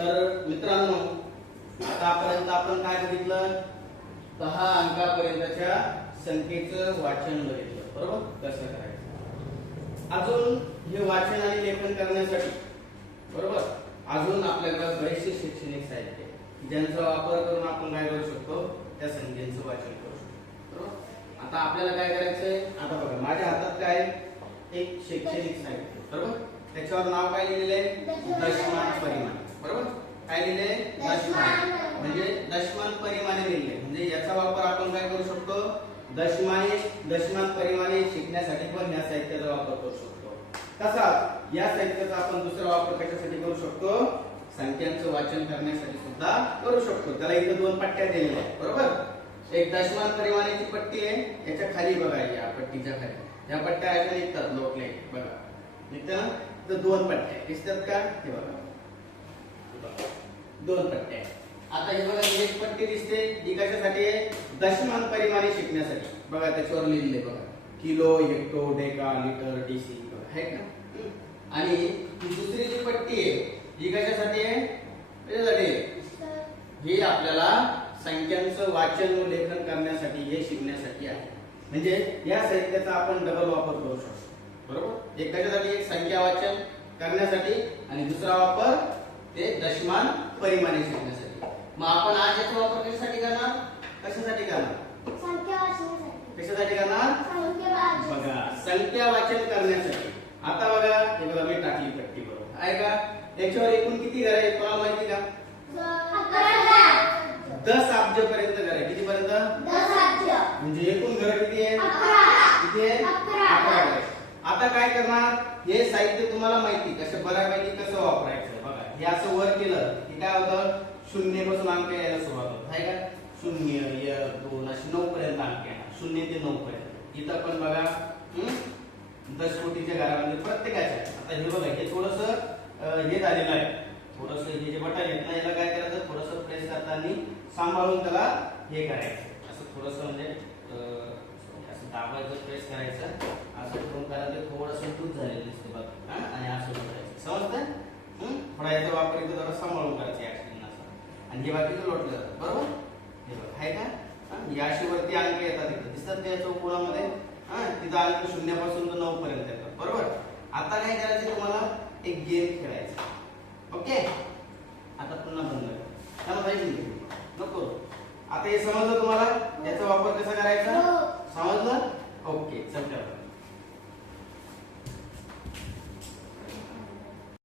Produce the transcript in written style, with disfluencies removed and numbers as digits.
तर मित्रांनो, आतापर्यंत आपण काय बघितलं? 10 अंकापर्यंतच्या संख्येचं वाचन बघितलं, बरोबर? कसं करायचं. अजून हे वाचन आणि लेखन करण्यासाठी, बरोबर, अजून आपल्याकडे बरेचसे शैक्षणिक साहित्य आहे ज्यांचा वापर करून आपण काय करू शकतो? त्या संख्येचं वाचन करू शकतो, बरोबर? आता आपल्याला काय करायचंय? आता बघा, माझ्या हातात काय एक शैक्षणिक साहित्य, बरोबर? त्याच्यावर नाव काय लिहिलेलं आहे? दशमान परिमाण, बरोबर? काय लिहिलंय? दशमान, म्हणजे दशमान परिमाणे लिहिले. म्हणजे याचा वापर आपण काय करू शकतो? दशमान परिमाणे शिकण्यासाठी पण या साहित्याचा वापर करू शकतो. तसाच या साहित्याचा आपण दुसरा वापर कशासाठी करू शकतो? संख्यांचं वाचन करण्यासाठी सुद्धा करू शकतो. त्याला इथे 2 पट्ट्या दिलेल्या आहेत, बरोबर? एक दशमान परिमाणाची पट्टी आहे, याच्या खाली बघा, या पट्टीच्या खाली या पट्ट्या अशा निघतात, लोकले बघा निघतं. तर 2 पट्ट्या दिसतात का? हे बघा, 2 पट्ट्या. आता हे बघा, एक पट्टी दिसते, ही कशासाठी आहे? दशमान परिमाणे शिकण्यासाठी. बघा त्याच्यावर लिहिलेले बघा, kilo, hecto, deca, litre, DC, आहे का? आणि ही दुसरी जी पट्टी आहे ही कशासाठी आहे? ही आपल्याला संख्यांचं वाचन व लेखन करण्यासाठी, हे शिकण्यासाठी आहे. म्हणजे या साहित्याचा आपण डबल वापर करू शकतो, बरोबर? एक कशासाठी? एक संख्या वाचन करण्यासाठी आणि दुसरा वापर ते दशमान परिमाणे शिकण्यासाठी. मग आपण आज याचा वापर कशासाठी करणार? कशासाठी करणार? संख्या वाचण्यासाठी. कशासाठी करणार? बघा, संख्या वाचन करण्यासाठी. आता बघा, हे बघा मी टाकली पट्टी, बरोबर आहे का? याच्यावर एकूण किती घर आहे तुम्हाला माहिती का? 10 अब्ज पर्यंत घर आहे. किती पर्यंत? 10 अब्ज. म्हणजे एकूण घर किती आहे? 11. किती आहे? 11. आता काय करणार? हे साहित्य तुम्हाला माहिती कसं बऱ्यापैकी कसं वापरायचं. बघा, हे असं वर केलं की काय होतं? 0 पासून अंक यायला सुरुवात होते, आहे का? 0, 1, 2 असे 9 पर्यंत अंक येणार. 0 ते 9 पर्यंत. इथं पण बघा, दशकोटीच्या घरामध्ये प्रत्येकाच्या. आता हे बघा, हे थोडंसं हे झालेलं आहे. थोडंसं हे जे बटन आहेत ना, याला काय करायचं? थोडंसं प्रेस करताना सांभाळून त्याला हे करायचं. असं थोडंसं म्हणजे असं दाबायचं, प्रेस करायचं. असं करून करायचं. थोडंसं दूध झालेलं दिसते बघा, आणि असं करायचं. समजतं? थोडा याचा वापर इथं जरा सांभाळून करायचा ऍक्शन असं. आणि हे बाकीचं लोटलं जातं, बरोबर? हे बघा, आहे का? या अशी वरती अंक येतात, इथं दिसतात त्या चौकोनामध्ये. तिथं अंक 0 पासून तर 9 पर्यंत येतात, बरोबर? आता काय करायचं? तुम्हाला एक गेम खेळायचा. ओके, आता पुन्हा बंद करा. त्याला पाहिजे नको. आता हे समजलं तुम्हाला? याचा वापर कसा करायचा? समजलं? ओके, चल.